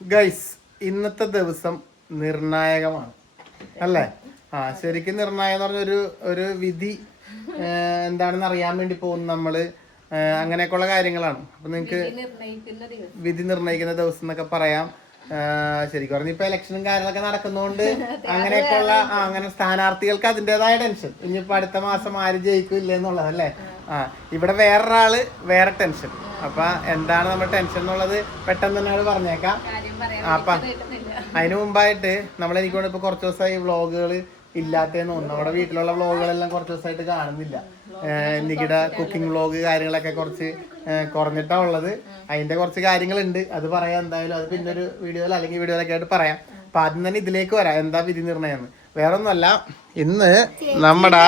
Guys, ഇന്നത്തെ ദിവസം നിർണായകമാണ് അല്ലേ? ശരിക്കും നിർണായകം എന്ന് പറഞ്ഞ ഒരു വിധി എന്താണെന്ന് അറിയാൻ വേണ്ടി പോകുന്നു നമ്മള്. അങ്ങനെയൊക്കെയുള്ള കാര്യങ്ങളാണ്. അപ്പൊ നിങ്ങക്ക് വിധി നിർണയിക്കുന്ന ദിവസം എന്നൊക്കെ പറയാം. ശരിക്കും പറഞ്ഞ ഇപ്പൊ ഇലക്ഷനും കാര്യങ്ങളൊക്കെ നടക്കുന്നതുകൊണ്ട് അങ്ങനെയൊക്കെയുള്ള അങ്ങനെ സ്ഥാനാർത്ഥികൾക്ക് അതിൻ്റെതായ ടെൻഷൻ. ഇനിയിപ്പോ അടുത്ത മാസം ആര് ജയിക്കില്ല എന്നുള്ളതല്ലേ. ഇവിടെ വേറൊരാള് വേറെ ടെൻഷൻ. അപ്പൊ എന്താണ് നമ്മുടെ ടെൻഷൻ എന്നുള്ളത് പെട്ടെന്ന് തന്നെ പറഞ്ഞേക്കാം. അപ്പൊ അതിനു മുമ്പായിട്ട് എനിക്ക് ഇപ്പൊ കുറച്ച് ദിവസമായി വ്ളോഗുകൾ ഇല്ലാത്തതെന്ന് തോന്നുന്നു. നമ്മുടെ വീട്ടിലുള്ള വ്ളോഗുകളെല്ലാം കുറച്ച് ദിവസമായിട്ട് കാണുന്നില്ല. നികിയുടെ കുക്കിംഗ് വ്ളോഗ് കാര്യങ്ങളൊക്കെ കുറച്ച് കുറഞ്ഞിട്ടാ ഉള്ളത്. അതിന്റെ കുറച്ച് കാര്യങ്ങളുണ്ട്, അത് പറയാം എന്തായാലും. അത് പിന്നെ ഒരു വീഡിയോയിൽ അല്ലെങ്കിൽ വീഡിയോയിലൊക്കെ ആയിട്ട് പറയാം. അപ്പൊ ആദ്യം തന്നെ ഇതിലേക്ക് വരാം, എന്താ വിധി നിർണയം. വേറൊന്നുമല്ല, ഇന്ന് നമ്മുടെ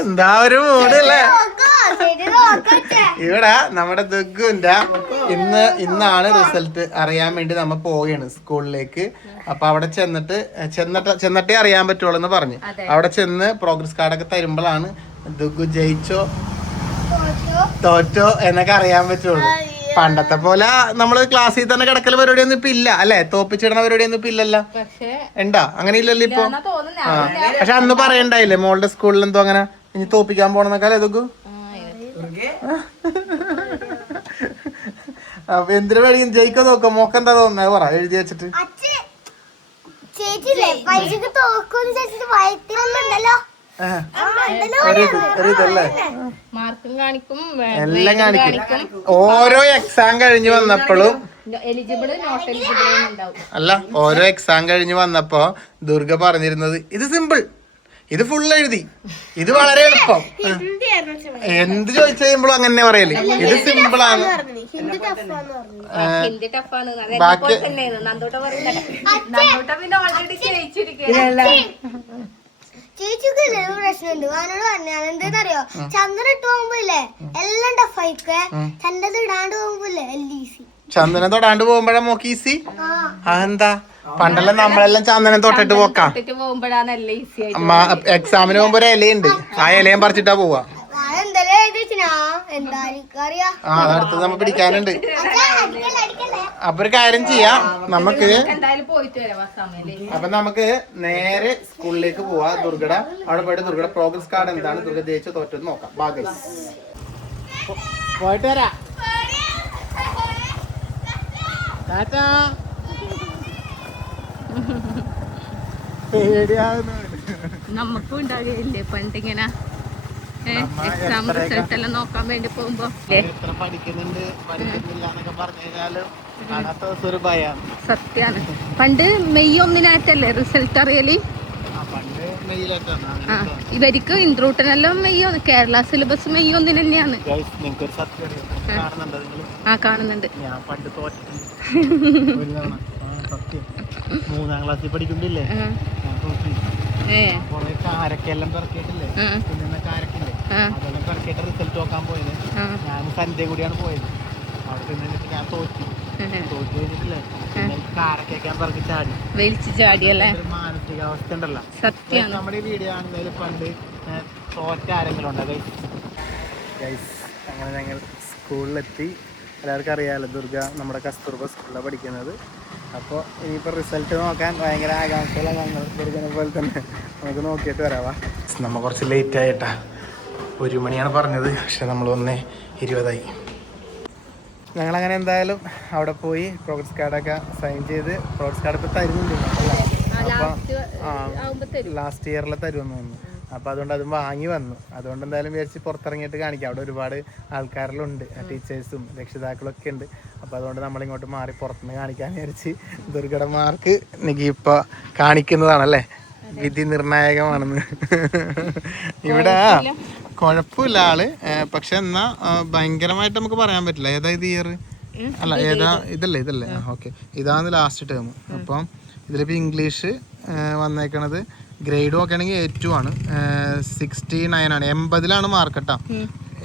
എന്താ ഒരു മൂടല്ലേ ഇവിടെ നമ്മുടെ ദുഗുന്റെ ഇന്നാണ് റിസൾട്ട് അറിയാൻ വേണ്ടി നമ്മ പോവുകയാണ് സ്കൂളിലേക്ക്. അപ്പൊ അവിടെ ചെന്നിട്ടേ അറിയാൻ പറ്റുള്ളൂ എന്ന് പറഞ്ഞു. അവിടെ ചെന്ന് പ്രോഗ്രസ് കാർഡൊക്കെ തരുമ്പോഴാണ് ദുഗു ജയിച്ചോ തോറ്റോ എന്നൊക്കെ അറിയാൻ പറ്റുള്ളൂ. പണ്ടത്തെ പോലെ നമ്മള് ക്ലാസ്സിൽ തന്നെ കിടക്കൽ പരിപാടിയൊന്നും ഇപ്പൊ ഇല്ല അല്ലെ? തോപ്പിച്ചിടണ പരിപാടിയൊന്നും ഇപ്പൊ ഇല്ലല്ലോ. ഉണ്ടാ? അങ്ങനെ ഇല്ലല്ലോ ഇപ്പൊ. പക്ഷെ അന്ന് പറയണ്ടായില്ലേ മോളുടെ സ്കൂളിൽ എന്തോ അങ്ങനെ ഇനി തോപ്പിക്കാൻ പോണെന്നൊക്കെ അല്ലേ ഇതൊക്കെ? അപ്പൊ എന്തിനു വേണമെങ്കിലും ജയിക്കാൻ നോക്കാം. മോക്കെന്താ തോന്നുന്നത് പറ, എഴുതി വെച്ചിട്ട്. എല്ലാം കാണിക്കും. ഓരോ എക്സാം കഴിഞ്ഞ് വന്നപ്പോഴും അല്ല, ഓരോ എക്സാം കഴിഞ്ഞ് വന്നപ്പോ ദുർഗ പറഞ്ഞിരുന്നത് ഇത് സിമ്പിൾ, ഇത് ഫുൾ എഴുതി, ഇത് വളരെ എളുപ്പം. എന്ത് ചോദിച്ചു കഴിയുമ്പോഴും അങ്ങനെ പറയല്, ഇത് സിമ്പിൾ ആണ്. ബാക്കി ചേച്ചിക്ക് പ്രശ്നമുണ്ട്. അവനോട് പറഞ്ഞാൽ എന്താന്നറിയോ, ചന്ദനം ഇട്ട് പോകുമ്പോല്ലേ എല്ലാം ടഫായിക്കേ, ചന്ദനം ഇടാണ്ട് പോകുമ്പോല്ലേ എല്ലാം ഈസി. ചന്ദനം തൊടാണ്ട് പോകുമ്പോഴാ മോക്ക് ഈസി? അതെന്താ? പണ്ടെല്ലാം നമ്മളെല്ലാം ചന്ദനം തൊട്ടിട്ട് പോക്കാം. എക്സാമിന് പോകുമ്പോ ഒരു ഇലയുണ്ട്, ആ ഇലയും പറിച്ചിട്ടാ പോവാ. അതടുത്ത് നമ്മ പിടിക്കാനുണ്ട്. അപ്പൊ ഒരു കാര്യം ചെയ്യാം, നമുക്ക് നേരെ സ്കൂളിലേക്ക് പോവാ. ദുർഗയുടെ അവിടെ പോയിട്ട് ദുർഗയുടെ പ്രോഗ്രസ് കാർഡ് എന്താണ്, ദുർഗ ജയിച്ചോ തോറ്റെന്ന് നോക്കാം. ബാഗേജ് പോയിട്ട് വരാ. ടാറ്റാ. നമുക്കും ഉണ്ടാകില്ലേ പണ്ടിങ്ങനെ എക്സാം റിസൾട്ട് എല്ലാം നോക്കാൻ വേണ്ടി പോകുമ്പോ സത്യാണ്. പണ്ട് മെയ് 1 റിസൾട്ട് അറിയല്. ഇവർക്ക് ഇൻട്രൂട്ടിനെല്ലാം മെയ് 1, കേരള സിലബസ് മെയ് 1 തന്നെയാണ്. കാണുന്നുണ്ട്. 3ാം ക്ലാസ്സിൽ പഠിക്കുന്നില്ലേ, കാരക്കെല്ലാം പെറക്കിയിട്ടില്ലേ, കാരക്കില്ലേ, അതെല്ലാം പെറക്കിയിട്ട് റിസൾട്ട് നോക്കാൻ പോയത്. ഞാൻ സന്ധ്യ കൂടിയാണ് പോയത്. അവിടെ ചെന്നിട്ട് ഞാൻ തോറ്റു കഴിഞ്ഞിട്ടില്ലേ, കാരക്കാൻ പെറക്കി ചാടിയല്ലേ. മാനസികാവസ്ഥ ഉണ്ടല്ലോ. സത്യം. നമ്മുടെ ഈ വീഡിയോ ആണെന്നതിൽ പണ്ട് തോറ്റ ആരെങ്കിലും ഉണ്ടോ? അങ്ങനെ ഞങ്ങൾ സ്കൂളിലെത്തി. എല്ലാവർക്കും അറിയാമല്ലോ, ദുർഗ നമ്മുടെ കസ്തൂർബ സ്കൂളിലാണ് പഠിക്കുന്നത്. അപ്പോൾ ഇനിയിപ്പോൾ റിസൾട്ട് നോക്കാൻ ഭയങ്കര ആകാംക്ഷയുള്ള ഞങ്ങൾ ദുർഗനെ പോലെ തന്നെ നമുക്ക് നോക്കിയിട്ട് വരാവാ. നമ്മൾ കുറച്ച് ലേറ്റ് ആയിട്ടാ, 1 മണിയാണ് പറഞ്ഞത്, പക്ഷെ നമ്മൾ 1:20 ഞങ്ങളങ്ങനെ എന്തായാലും അവിടെ പോയി പ്രോഗ്രസ് കാർഡൊക്കെ സൈൻ ചെയ്ത്, പ്രോഗ്രസ് കാർഡ് ഇപ്പോൾ തരുന്നുണ്ട് അപ്പോൾ ലാസ്റ്റ് ഇയറിൽ തരുമെന്ന് തോന്നുന്നു. അപ്പോൾ അതുകൊണ്ട് അതും വാങ്ങി വന്നു. അതുകൊണ്ട് എന്തായാലും വിചാരിച്ച് പുറത്തിറങ്ങിയിട്ട് കാണിക്കാം. അവിടെ ഒരുപാട് ആൾക്കാരിലുണ്ട്, ടീച്ചേഴ്സും രക്ഷിതാക്കളും ഒക്കെ ഉണ്ട്. അപ്പോൾ അതുകൊണ്ട് നമ്മളിങ്ങോട്ട് മാറി പുറത്തുനിന്ന് കാണിക്കാമെന്ന് വിചാരിച്ച് ദുർഗയുടെ മാർക്ക് നികിപ്പോൾ കാണിക്കുന്നതാണല്ലേ, വിധി നിർണായകമാണെന്ന്. ഇവിടെ കുഴപ്പമില്ല ആള്, പക്ഷെ എന്നാ ഭയങ്കരമായിട്ട് നമുക്ക് പറയാൻ പറ്റില്ല. ഏതാ ഇത് ഇയർ? അല്ല ഇതല്ലേ ഓക്കെ, ഇതാണ് ലാസ്റ്റ് ടേം. അപ്പം ഇതിലിപ്പോൾ ഇംഗ്ലീഷ് വന്നേക്കണത് ഗ്രേഡ് നോക്കുകയാണെങ്കിൽ A2 ആണ്. 69 ആണ്. 80 മാർക്ക് കേട്ടോ,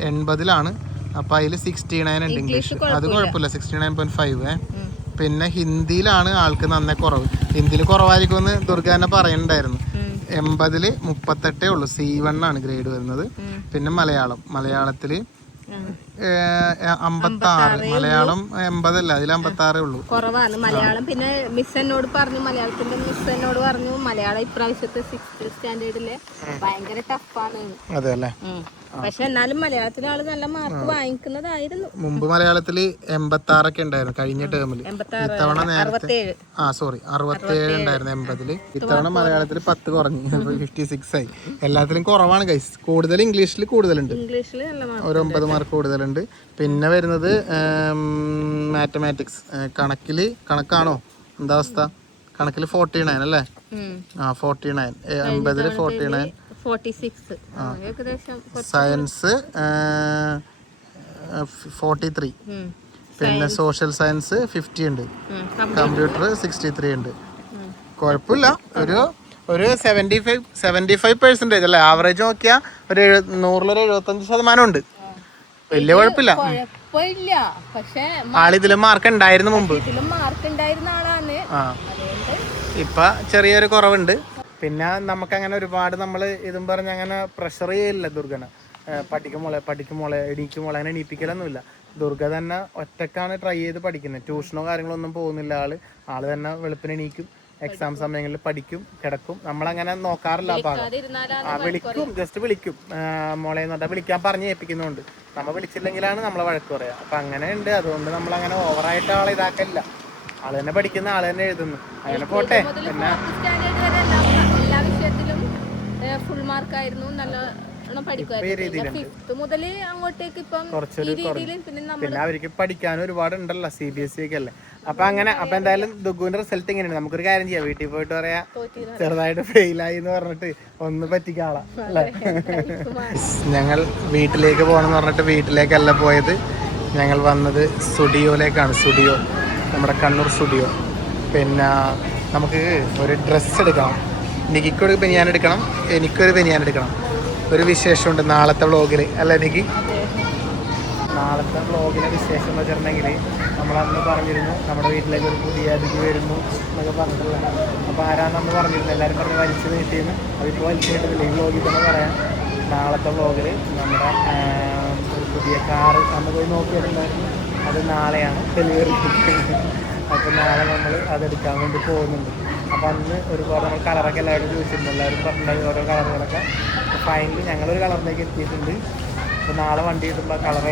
80 അപ്പൊ അതിൽ 69 ഉണ്ട് ഇംഗ്ലീഷ്. അത് കുഴപ്പമില്ല, 69.5. പിന്നെ ഹിന്ദിയിലാണ് ആൾക്ക് നന്നേ കുറവ്. ഹിന്ദിയിൽ കുറവായിരിക്കും എന്ന് ദുർഗ തന്നെ പറയുന്നുണ്ടായിരുന്നു. 80 38 ഉള്ളൂ. C1 ആണ് ഗ്രേഡ് വരുന്നത്. പിന്നെ മലയാളത്തിൽ 56, മലയാളം 80 അല്ല, അതിൽ 56 ഉള്ളൂ. കുറവാണ് മലയാളം. പിന്നെ മിസ് എന്നോട് പറഞ്ഞു, മലയാളത്തിന്റെ മിസ് എന്നോട് പറഞ്ഞു മലയാളം ഇപ്രാവശ്യത്തെ 6th സ്റ്റാൻഡേർഡിലെ ഭയങ്കര ടഫാണ്. അതെ അല്ലേ? പക്ഷെ എന്നാലും മലയാളത്തിലെ ആള് നല്ല മാർക്ക് വാങ്ങിക്കുന്നതായിരുന്നു. മുമ്പ് മലയാളത്തില് 86 ഒക്കെ ഉണ്ടായിരുന്നു കഴിഞ്ഞ ടേമില്. ഇത്തവണ നേരത്തെ 67 ഉണ്ടായിരുന്നു 80-ല്. ഇത്തവണ മലയാളത്തിൽ 10 കുറഞ്ഞു, 56 ആയി. എല്ലാത്തിലും കുറവാണ് ഗൈസ്. കൂടുതൽ ഇംഗ്ലീഷിൽ കൂടുതലുണ്ട്, ഇംഗ്ലീഷിൽ നല്ല മാർക്ക്, ഒരു 9 മാർക്ക് കൂടുതലുണ്ട്. പിന്നെ വരുന്നത് മാത്തമാറ്റിക്സ്. കണക്കാണോ എന്താ അവസ്ഥ? കണക്കിൽ 49 അല്ലേ? 49, 80-ല് 49, 46 ഏകദേശം. സയൻസ് 43, പിന്നെ സോഷ്യൽ സയൻസ് 50 ഉണ്ട്, കമ്പ്യൂട്ടർ 63 ഉണ്ട്. കുഴപ്പമില്ല, ഒരു 75% അല്ലേ? ആവറേജ് നോക്കിയാൽ ഒരു 100-ൽ 75% ഉണ്ട്. വലിയ കുഴപ്പമില്ല. പക്ഷെ ആളിതില് മാർക്ക് ഉണ്ടായിരുന്നു മുമ്പ്, മാർക്ക് ഉണ്ടായിരുന്ന ആളാണ്. ഇപ്പൊ ചെറിയൊരു കുറവുണ്ട്. പിന്നെ നമുക്കങ്ങനെ ഒരുപാട് നമ്മൾ ഇതും പറഞ്ഞ് അങ്ങനെ പ്രഷർ ചെയ്യില്ല ദുർഗനെ. പഠിക്കുമോളെ എണീക്കുമോളെ അങ്ങനെ എണീപ്പിക്കലൊന്നുമില്ല. ദുർഗ തന്നെ ഒറ്റക്കാണ് ട്രൈ ചെയ്ത് പഠിക്കുന്നത്. ട്യൂഷനോ കാര്യങ്ങളോ ഒന്നും പോകുന്നില്ല. ആള് തന്നെ വെളുപ്പിന് എണീക്കും, എക്സാം സമയങ്ങളിൽ പഠിക്കും, കിടക്കും. നമ്മളങ്ങനെ നോക്കാറില്ല. വിളിക്കും, ജസ്റ്റ് വിളിക്കും, മോളെ എന്ന് പറഞ്ഞാൽ വിളിക്കാൻ പറഞ്ഞ് ഏൽപ്പിക്കുന്നുണ്ട്. നമ്മൾ വിളിച്ചില്ലെങ്കിലാണ് നമ്മളെ വഴക്ക് പറയാ. അപ്പൊ അങ്ങനെ ഉണ്ട്. അതുകൊണ്ട് നമ്മളങ്ങനെ ഓവറായിട്ട് ആളെ ഇതാക്കില്ല. ആള് തന്നെ പഠിക്കുന്ന, ആള് തന്നെ എഴുതുന്നു, അങ്ങനെ പോട്ടെ. പിന്നെ എല്ലാ വിഷയത്തിലും ഫുൾ മാർക്കായിരുന്നു. നല്ലോണം പഠിക്കുമായിരുന്നു. 5th മുതൽ അങ്ങോട്ടേക്ക് ഇപ്പം കുറച്ചൊരു പിന്നെ അവർക്ക് പഠിക്കാനും ഒരുപാട് ഉണ്ടല്ലോ, CBSE ഒക്കെ അല്ലേ. അപ്പൊ എന്തായാലും ദുഗുവിന്റെ റിസൾട്ട് ഇങ്ങനെയാണ്. നമുക്കൊരു കാര്യം ചെയ്യാം, വീട്ടിൽ പോയിട്ട് പറയാ ചെറുതായിട്ട് ഫെയിലായി എന്ന് പറഞ്ഞിട്ട് ഒന്ന് പറ്റിക്കാളാം അല്ലേ. ഞങ്ങൾ വീട്ടിലേക്ക് പോകണമെന്ന് പറഞ്ഞിട്ട് വീട്ടിലേക്കല്ല പോയത്. ഞങ്ങൾ വന്നത് സ്റ്റുഡിയോയിലേക്കാണ്. സ്റ്റുഡിയോ, നമ്മുടെ കണ്ണൂർ സ്റ്റുഡിയോ. പിന്നെ നമുക്ക് ഒരു ഡ്രസ്സ് എടുക്കണം. നിക്കിക്കൊരു ബനിയാൻ എടുക്കണം, എനിക്കൊരു ബനിയാൻ എടുക്കണം. ഒരു വിശേഷമുണ്ട് നാളത്തെ വ്ളോഗിൽ അല്ല നിക്കി? നാളത്തെ വ്ളോഗിലെ വിശേഷം എന്ന് വെച്ചിട്ടുണ്ടെങ്കിൽ നമ്മളന്ന് പറഞ്ഞിരുന്നു നമ്മുടെ വീട്ടിലേക്ക് ഒരു പുതിയ അതിഥി വരുന്നു എന്നൊക്കെ പറഞ്ഞിട്ടുള്ള. അപ്പോൾ ആരാന്നന്ന് പറഞ്ഞിരുന്നു, എല്ലാവരും പറഞ്ഞ് വലിച്ചു നീട്ടിയെന്ന്. അതിപ്പോൾ വലിച്ചു നീട്ടുന്നില്ല, ഈ വ്ളോഗിൽ തന്നെ പറയാം. നാളത്തെ വ്ളോഗിൽ നമ്മുടെ ഒരു പുതിയ കാറ് നമ്മൾ പോയി നോക്കിയിട്ടുണ്ടായിരുന്നു. അത് നാളെയാണ് ഡെലിവറി. അപ്പോൾ നാളെ നമ്മൾ അതെടുക്കാൻ വേണ്ടി പോകുന്നുണ്ട്. അപ്പോൾ അന്ന് ഒരുപാട് നമ്മൾ കളറൊക്കെ എല്ലാവരും ചോദിച്ചിട്ടുണ്ട്. എല്ലാവരും പറഞ്ഞിട്ടുണ്ടായി ഓരോ കളറുകളൊക്കെ. ഫൈനലി ഞങ്ങളൊരു കളറിലേക്ക് എത്തിയിട്ടുണ്ട്. അപ്പോൾ നാളെ വണ്ടി കിട്ടുമ്പോൾ കളർ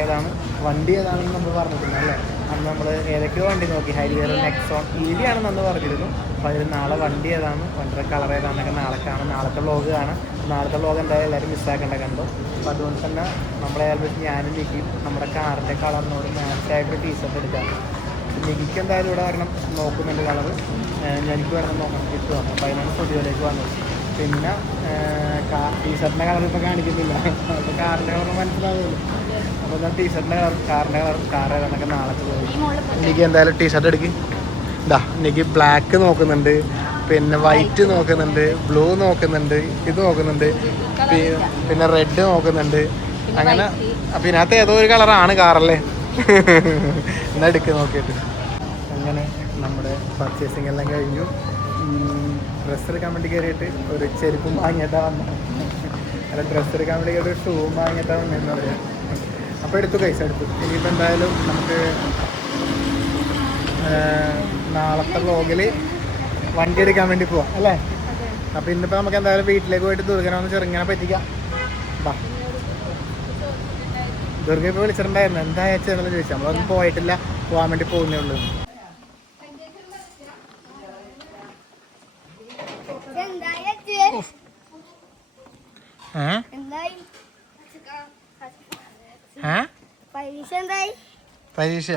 വണ്ടി ഏതാണെന്ന് നമ്മൾ പറഞ്ഞിട്ടുണ്ട് അല്ലേ? അന്ന് നമ്മൾ ഏതൊക്കെയോ വണ്ടി നോക്കി, ഹൈലിയർ, നെക്സോൺ, EV ആണെന്ന് അന്ന് പറഞ്ഞിരുന്നു. അപ്പോൾ അതിൽ നാളെ വണ്ടി ഏതാണ്, വണ്ടിയുടെ കളർ ഏതാണെന്നൊക്കെ നാളെ കാണാം. നാളത്തെ വ്ളോഗ് കാണാം. നാളത്തെ വ്ളോഗ് എന്തായാലും എല്ലാവരും മിസ്സാക്കേണ്ട കണ്ടു. അപ്പോൾ അതുകൊണ്ട് തന്നെ നമ്മളെ ഞാനും നിൽക്കും നമ്മുടെ കാറിൻ്റെ കളറിനോട് മാച്ചായിട്ട് ടീഷർട്ട് എടുക്കാം. നികിക്ക് എന്തായാലും ഇവിടെ വരണം നോക്കുന്നുണ്ട് കളറ്. എനിക്ക് വരണം നോക്കണം, കിട്ടുവാണ്. അപ്പോൾ അതിനാണ് സ്റ്റുഡിയോയിലേക്ക് വന്നത്. പിന്നെ ടീഷർട്ടിൻ്റെ കളർ ഇപ്പോൾ കാണിക്കുന്നില്ല, അപ്പോൾ കാറിൻ്റെ കളർ മനസ്സിലാവുമല്ലോ. അപ്പോൾ ഞാൻ ടീഷർട്ടിൻ്റെ കളർ, കാറിൻ്റെ കളർ, കാർ ഏതാണെന്നൊക്കെ നാളെ പോയി. എനിക്ക് എന്തായാലും ടീഷർട്ട് എടുക്കും. എനിക്ക് ബ്ലാക്ക് നോക്കുന്നുണ്ട്, പിന്നെ വൈറ്റ് നോക്കുന്നുണ്ട്, ബ്ലൂ നോക്കുന്നുണ്ട്, ഇത് നോക്കുന്നുണ്ട്, പിന്നെ റെഡ് നോക്കുന്നുണ്ട്. അങ്ങനെ അപ്പം ഇതിനകത്ത് ഏതോ ഒരു കളറാണ് കാറല്ലേ. എന്നാ എടുക്കുക നോക്കിയിട്ട്. അങ്ങനെ നമ്മുടെ പർച്ചേസിങ് എല്ലാം കഴിഞ്ഞു. ഡ്രസ്സ് എടുക്കാൻ വേണ്ടി കയറിയിട്ട് ഒരു ചെരുപ്പും വാങ്ങിയിട്ടാണ് വന്നത്. അല്ല, ഡ്രസ്സ് എടുക്കാൻ വേണ്ടി കയറി ഒരു ഷൂവും വാങ്ങിയിട്ടാണ് വന്നതെന്ന് പറയാം. അപ്പോൾ എടുത്തു, പൈസ എടുത്തു. ഇനിയിപ്പോൾ എന്തായാലും നമുക്ക് നാളത്തെ വ്ളോഗിൽ വണ്ടി എടുക്കാൻ വേണ്ടി പോവാം അല്ലേ? അപ്പോൾ ഇന്നിപ്പോൾ നമുക്ക് എന്തായാലും വീട്ടിലേക്ക് പോയിട്ട് ദുർഗനെ ചെറുങ്ങനെ പറ്റിക്കാം. ബാ, ദുർഗ ഇപ്പോൾ വിളിച്ചിട്ടുണ്ടായിരുന്നു, എന്താ അയച്ചതെന്ന് ചോദിച്ചാൽ. നമ്മളൊന്നും പോയിട്ടില്ല, പോകാൻ വേണ്ടി പോകുന്നേ ഉള്ളൂ. പരീക്ഷ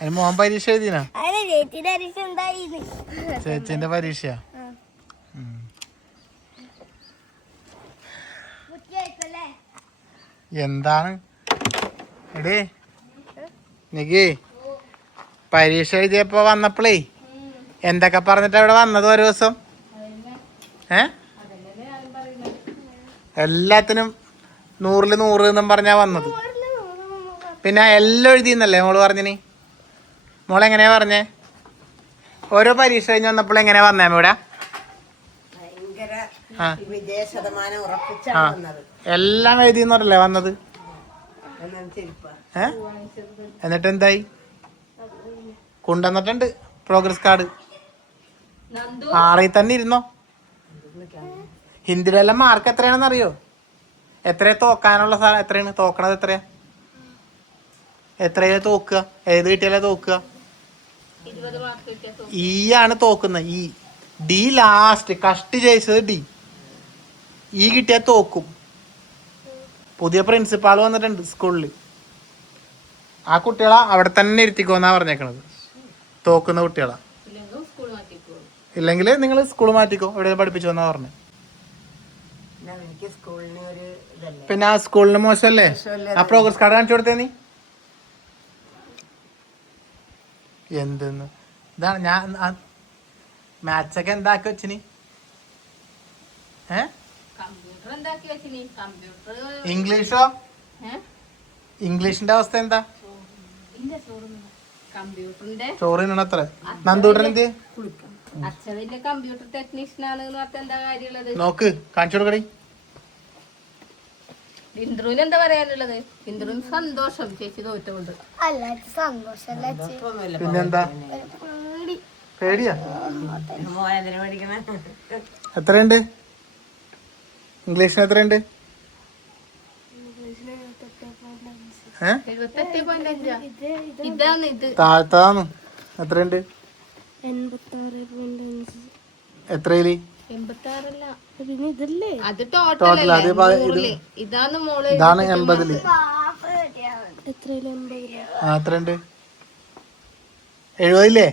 അതിന് മോൻ പരീക്ഷ എഴുതിനാ? ചേച്ചിന്റെ പരീക്ഷയാ? എന്താണ് എടേ നിക്ക് പരീക്ഷ എഴുതിയപ്പോ വന്നപ്പോളേ എന്തൊക്കെ പറഞ്ഞിട്ടാ ഇവിടെ വന്നത് ഒരു ദിവസം? എല്ലാത്തിനും 100-ൽ 100 എന്നും പറഞ്ഞാ വന്നത്. പിന്നെ എല്ലാം എഴുതിയെന്നല്ലേ മോള് പറഞ്ഞിനി? മോളെങ്ങനെയാ പറഞ്ഞേ? ഓരോ പരീക്ഷ കഴിഞ്ഞ് വന്നപ്പോൾ എങ്ങനെയാ വന്നേ ഇവിടെ? എല്ലാം എഴുതിയെന്നല്ലേ വന്നത്? എന്നിട്ട് എന്തായി? കൊണ്ടുവന്നിട്ടുണ്ട് പ്രോഗ്രസ് കാർഡ്. ആറിൽ തന്നെ ഇരുന്നോ. ഹിന്ദിയുടെ എല്ലാം മാർക്ക് എത്രയാണെന്ന് അറിയോ? എത്രയാ തോക്കാനുള്ള സാധനം? എത്രയാണ് തോക്കണത്? എത്രയാ തോക്കുക? ഏത് കിട്ടിയാലേ തോക്കുക? ഈ ആണ് തോക്കുന്നത്. ഈ ഡി ലാസ്റ്റ് കഷ്ടി ജയിച്ചത് ഡി. ഈ കിട്ടിയാൽ തോക്കും. പുതിയ പ്രിൻസിപ്പാൾ വന്നിട്ടുണ്ട് സ്കൂളിൽ. ആ കുട്ടികളെ അവിടെ തന്നെ ഇരുത്തിക്കോന്നാ പറഞ്ഞേക്കണത്. തോക്കുന്ന കുട്ടികളാ. ഇല്ലെങ്കിൽ നിങ്ങൾ സ്കൂൾ മാറ്റിക്കോ, എവിടെ പഠിപ്പിച്ചു എന്നാ പറഞ്ഞു. പിന്നെ ആ സ്കൂളിന് മോശമല്ലേ? ആ പ്രോഗ്രസ് കാർഡ് കാണിച്ചു കൊടുത്തേ നീ. എന്തെന്ന് ഇതാണ് ഞാൻ മാത്സ് ഒക്കെ എന്താക്കി വെച്ചിനി? ഇംഗ്ലീഷോ? ഇംഗ്ലീഷിന്റെ അവസ്ഥ എന്താ? ചോറിന് അത്ര നന്ദൂട്ടനെന്ത് അച്ഛനിന്റെ കമ്പ്യൂട്ടർ ടെക്നീഷ്യൻ ആണ് എന്താ കാര്യമുള്ളത്? നോക്ക്, കാണിച്ചു കൊടുക്കടി. ഇന്ദ്രുവിന് എന്താ പറയാനുള്ളത്? ഇന്ദ്രുവിന് സന്തോഷം ചേച്ചി തോറ്റുകൊണ്ട്. പിന്നെന്താ പേടിയാ? എത്രയുണ്ട് ഇംഗ്ലീഷിന്? എത്രയുണ്ട്? താഴ്ത്താന്ന്. എത്രയുണ്ട്? എത്രയില്? ടോട്ടൽ ഇതാണ് 80. എത്രയുണ്ട്? 70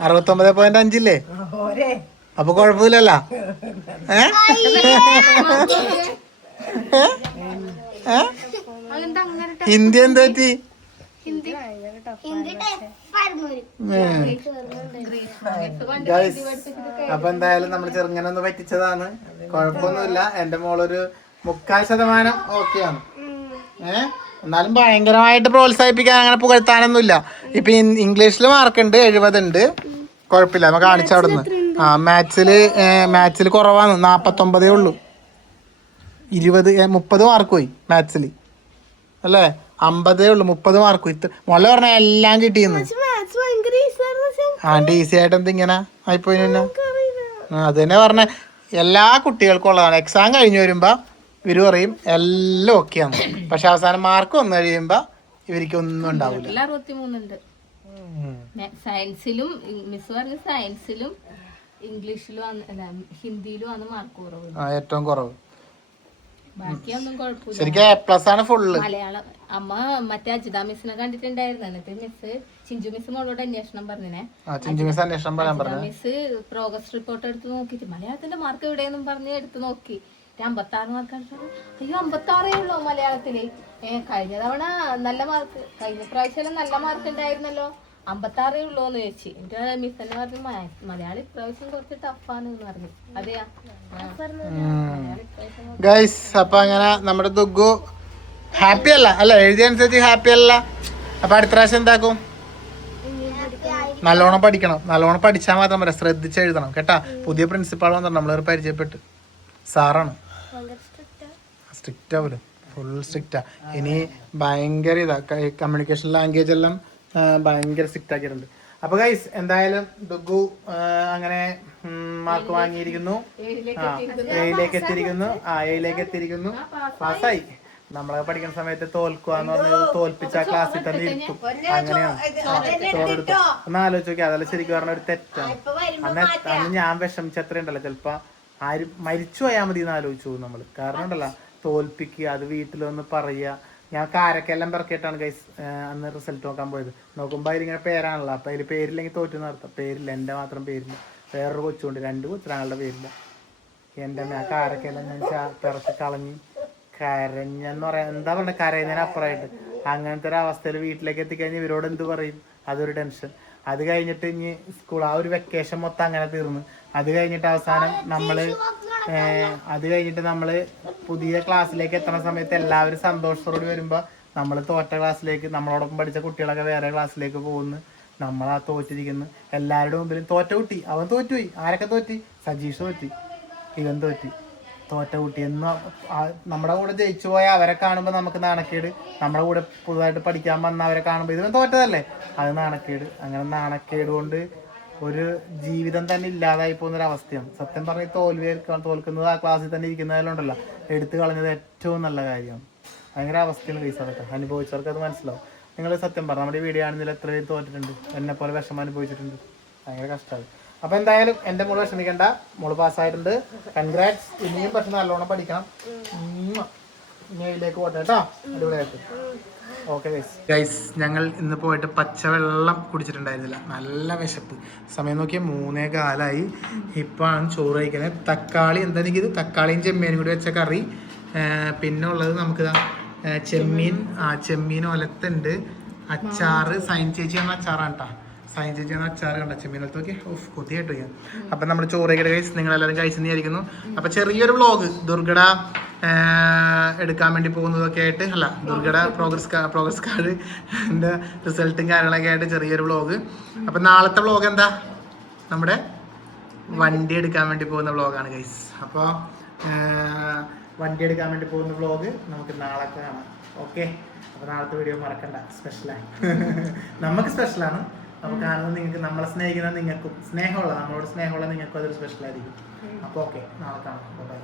69.5 അപ്പൊ കൊഴപ്പില്ലല്ലോ. ഹിന്ദി എന്താ പറ്റി? അപ്പൊ എന്തായാലും നമ്മൾ ചെറുങ്ങനെ ഒന്ന് പറ്റിച്ചതാണ്. കുഴപ്പമൊന്നുമില്ല. എന്റെ മോളൊരു 3/4% ഓക്കെയാണ്. എന്നാലും ഭയങ്കരമായിട്ട് പ്രോത്സാഹിപ്പിക്കാൻ അങ്ങനെ പുകഴ്ത്താനൊന്നുമില്ല. ഇപ്പൊ ഇംഗ്ലീഷിൽ മാർക്കുണ്ട്, 70 ഉണ്ട്. കുഴപ്പമില്ല, നമുക്ക് കാണിച്ച അവിടെ നിന്ന്. മാത്സിൽ കുറവാണ്, 49 ഉള്ളൂ. 30 മാർക്ക് പോയി മാത്സിൽ അല്ലേ? 50 ഉള്ളു, 30 മാർക്ക് പോയി. മോളെ പറഞ്ഞ എല്ലാം കിട്ടിയെന്ന്. ഈസി ആയിട്ട് എന്തിങ്ങനെ ആയിപ്പോയി? അത് തന്നെ പറഞ്ഞ എല്ലാ കുട്ടികൾക്കും ഉള്ളതാണ്. എക്സാം കഴിഞ്ഞ് വരുമ്പോ ഇവര് പറയും എല്ലാം ഓക്കെയാണ്, പക്ഷെ അവസാനം മാർക്ക് വന്നു കഴിയുമ്പോ ഇവർക്ക് ഒന്നും ഉണ്ടാവില്ല. 63 സയൻസിലും മിസ് പറഞ്ഞ സയൻസിലും ഇംഗ്ലീഷിലും ഹിന്ദിയിലും ആണ് മാർക്ക് കുറവ്. ഏറ്റവും കുറവ്. ബാക്കിയൊന്നും കുഴപ്പമില്ല. ശരിക്കും A+ ആണ് ഫുള്ള്. മലയാളം അമ്മ മറ്റേ അജിത മിസ്സിനെ കണ്ടിട്ടുണ്ടായിരുന്നു. എന്നിട്ട് മിസ് ചിഞ്ചു മിസ് മോളോട് അന്വേഷണം പറഞ്ഞേ. മിസ് പ്രോഗ്രസ് റിപ്പോർട്ട് എടുത്ത് നോക്കിട്ട് മലയാളത്തിന്റെ മാർക്ക് എവിടെയെന്നും പറഞ്ഞ് എടുത്ത് നോക്കി. 56 മാർക്ക്. അയ്യോ 56 ഉള്ളൂ മലയാളത്തില്. കഴിഞ്ഞ തവണ നല്ല മാർക്ക്, കഴിഞ്ഞ പ്രാവശ്യം നല്ല മാർക്ക് ഉണ്ടായിരുന്നല്ലോ, 56 ഉള്ളൂന്ന് ചോദിച്ചു. എന്റെ മിസ് തന്നെ പറഞ്ഞു മലയാളം ഇപ്രാവശ്യം കുറച്ച് ടഫാന്ന് പറഞ്ഞു. അതെയാ ഗൈസ്? അപ്പൊ അങ്ങനെ നമ്മുടെ ദുഗ്ഗു ഹാപ്പി അല്ല എഴുതിയ അനുസരിച്ച് ഹാപ്പി അല്ല. അപ്പൊ അടുത്ത പ്രാവശ്യം എന്താക്കും? നല്ലോണം പഠിക്കണം. നല്ലോണം പഠിച്ചാൽ മാത്രം പറയാം, ശ്രദ്ധിച്ച് എഴുതണം കേട്ടാ. പുതിയ പ്രിൻസിപ്പാൾ വന്നിട്ട് നമ്മളൊരു പരിചയപ്പെട്ട് സാറാണ്. സ്ട്രിക്റ്റ് ആവൂല, ഫുൾ സ്ട്രിക്റ്റാ. ഇനി ഭയങ്കര ഇതാ, കമ്മ്യൂണിക്കേഷൻ ലാംഗ്വേജ് എല്ലാം ഭയങ്കര സ്ട്രിക്റ്റ് ആക്കിയിട്ടുണ്ട്. അപ്പൊ ഗൈസ് എന്തായാലും ദുഗ്ഗു അങ്ങനെ മാർക്ക് വാങ്ങിയിരിക്കുന്നു. 7ലേക്ക് എത്തിയിരിക്കുന്നു. പാസ്സായി. നമ്മളെ പഠിക്കുന്ന സമയത്ത് തോൽക്കുക എന്ന് പറഞ്ഞത് തോൽപ്പിച്ച ക്ലാസ്സിൽ തന്നെ ഇരുത്തും. അങ്ങനെയാണ് ചോറെടുത്തു. ഒന്ന് ആലോചിച്ച് നോക്കി, അതെല്ലാം ശരിക്കും പറഞ്ഞ ഒരു തെറ്റാണ്. അന്ന് ഞാൻ വിഷമിച്ച അത്ര ഉണ്ടല്ലോ, ചിലപ്പോ ആരും മരിച്ചു പോയാൽ മതി എന്ന് ആലോചിച്ചു നമ്മള്. കാരണം ഉണ്ടല്ലോ, തോൽപ്പിക്കുക, അത് വീട്ടിലൊന്ന് പറയുക. ഞാൻ കാരക്കെല്ലാം പെറക്കിയിട്ടാണ് ഗൈസ് അന്ന് റിസൾട്ട് നോക്കാൻ പോയത്. നോക്കുമ്പോൾ അതിലിങ്ങനെ പേരാണല്ലോ, അപ്പൊ അതിൽ പേരില്ലെങ്കിൽ തോറ്റു നടത്താം. പേരില്ല, എൻ്റെ മാത്രം പേരില്ല. വേറൊരു കൊച്ചുകൊണ്ട് 2 കൊച്ചുങ്ങളുടെ പേരില്ല. എൻ്റെ ആ കാരക്കെല്ലാം ഞാൻ പിറക്കി കളഞ്ഞ് കരഞ്ഞെന്ന് പറയാം. എന്താ പറയുക, കരയുന്നതിന് അപ്പുറമായിട്ട് അങ്ങനത്തെ ഒരു അവസ്ഥയിൽ വീട്ടിലേക്ക് എത്തിക്കഴിഞ്ഞാൽ ഇവരോട് എന്ത് പറയും? അതൊരു ടെൻഷൻ. അത് കഴിഞ്ഞിട്ട് ഇനി സ്കൂൾ ആ ഒരു വെക്കേഷൻ മൊത്തം അങ്ങനെ തീർന്നു. അത് കഴിഞ്ഞിട്ട് അവസാനം നമ്മള് പുതിയ ക്ലാസ്സിലേക്ക് എത്തുന്ന സമയത്ത് എല്ലാവരും സന്തോഷത്തോടെ വരുമ്പോ നമ്മള് തോറ്റ ക്ലാസ്സിലേക്ക്, നമ്മളോടൊപ്പം പഠിച്ച കുട്ടികളൊക്കെ വേറെ ക്ലാസ്സിലേക്ക് പോകുന്നു. നമ്മളാ തോറ്റിരിക്കുന്നു. എല്ലാവരുടെ മുമ്പിലും തോറ്റ കുട്ടി അവൻ തോറ്റുപോയി. ആരൊക്കെ തോറ്റി? സജീഷ് തോറ്റി, ഇവൻ തോറ്റി. തോറ്റ കുട്ടി എന്ന് നമ്മുടെ കൂടെ ജയിച്ചു പോയ അവരെ കാണുമ്പോൾ നമുക്ക് നാണക്കേട്, നമ്മുടെ കൂടെ പുതുതായിട്ട് പഠിക്കാൻ വന്ന അവരെ കാണുമ്പോൾ ഇതും തോറ്റതല്ലേ, അത് നാണക്കേട്. അങ്ങനെ നാണക്കേട് കൊണ്ട് ഒരു ജീവിതം തന്നെ ഇല്ലാതായി പോകുന്നൊരവസ്ഥയാണ്. സത്യം പറഞ്ഞാൽ തോൽക്കുന്നത് ആ ക്ലാസ്സിൽ തന്നെ ഇരിക്കുന്നതിലുണ്ടല്ലോ എടുത്തു കളഞ്ഞത് ഏറ്റവും നല്ല കാര്യമാണ്. ഭയങ്കര അവസ്ഥയാണ് കേസ്. അതൊക്കെ അനുഭവിച്ചവർക്ക് അത് മനസ്സിലാവും. നിങ്ങൾ സത്യം പറഞ്ഞു നമ്മുടെ ഈ വീഡിയോ ആണെന്നില്ല എത്ര പേര് തോറ്റിട്ടുണ്ട്, എന്നെ പോലെ വിഷമം അനുഭവിച്ചിട്ടുണ്ട്. ഭയങ്കര കഷ്ടമായി. അപ്പോൾ എന്തായാലും എൻ്റെ മോള് വിഷമിക്കണ്ട, മോള് പാസ്സായിട്ടുണ്ട്. കൺഗ്രാറ്റ്സ്. ഇനിയും പക്ഷെ നല്ലോണം പഠിക്കണം. ഇനി അതിലേക്ക് പോട്ടെ കേട്ടോ, അടിപൊളിയായിട്ട്. ഓക്കെ ഗൈസ്, ഞങ്ങൾ ഇന്ന് പോയിട്ട് പച്ചവെള്ളം കുടിച്ചിട്ടുണ്ടായിരുന്നില്ല, നല്ല വിശപ്പ്. സമയം നോക്കിയാൽ 3:15. ഇപ്പോഴാണ് ചോറ് കഴിക്കുന്നത്. തക്കാളി എന്താ എനിക്കിത് തക്കാളിയും ചെമ്മീനും കൂടി വെച്ച കറി, പിന്നെ ഉള്ളത് നമുക്ക് ചെമ്മീൻ ഒലത്തുണ്ട്, അച്ചാറ് സൈൻ ചേച്ചി എന്ന അച്ചാറാണ് കേട്ടോ. സൈൻ ചേച്ചി എന്ന അച്ചാറ് കണ്ട ചെമ്മീൻ ഒലത്ത് നോക്കി കൊത്തിയായിട്ട് ചെയ്യാം. അപ്പം നമ്മുടെ ചോറേക്കടെ കഴിച്ച് നിങ്ങളെല്ലാവരും കഴിച്ചെന്നിരിക്കുന്നു. അപ്പം ചെറിയൊരു വ്ളോഗ് ദുർഗട എടുക്കാൻ വേണ്ടി പോകുന്നതൊക്കെ ആയിട്ട്, അല്ല ദുർഗയുടെ പ്രോഗ്രസ് കാർഡ് എൻ്റെ റിസൾട്ടും കാര്യങ്ങളൊക്കെ ആയിട്ട് ചെറിയൊരു വ്ളോഗ്. അപ്പം നാളത്തെ വ്ളോഗ് എന്താ, നമ്മുടെ വണ്ടി എടുക്കാൻ വേണ്ടി പോകുന്ന വ്ളോഗാണ് ഗൈസ്. അപ്പോൾ വണ്ടി എടുക്കാൻ വേണ്ടി പോകുന്ന വ്ളോഗ് നമുക്ക് നാളെ കാണാം. ഓക്കെ, അപ്പോൾ നാളത്തെ വീഡിയോ മറക്കണ്ട, സ്പെഷ്യലാണ്. നമുക്ക് സ്പെഷ്യലാണ്. അപ്പോൾ കാണുന്നത് നിങ്ങൾക്ക്, നമ്മളെ സ്നേഹിക്കുന്ന നിങ്ങൾക്കും സ്നേഹമുള്ള, നമ്മളോട് സ്നേഹമുള്ള നിങ്ങൾക്കും അതൊരു സ്പെഷ്യലായിരിക്കും. അപ്പോൾ ഓക്കെ, നാളെ കാണാം. ബൈ.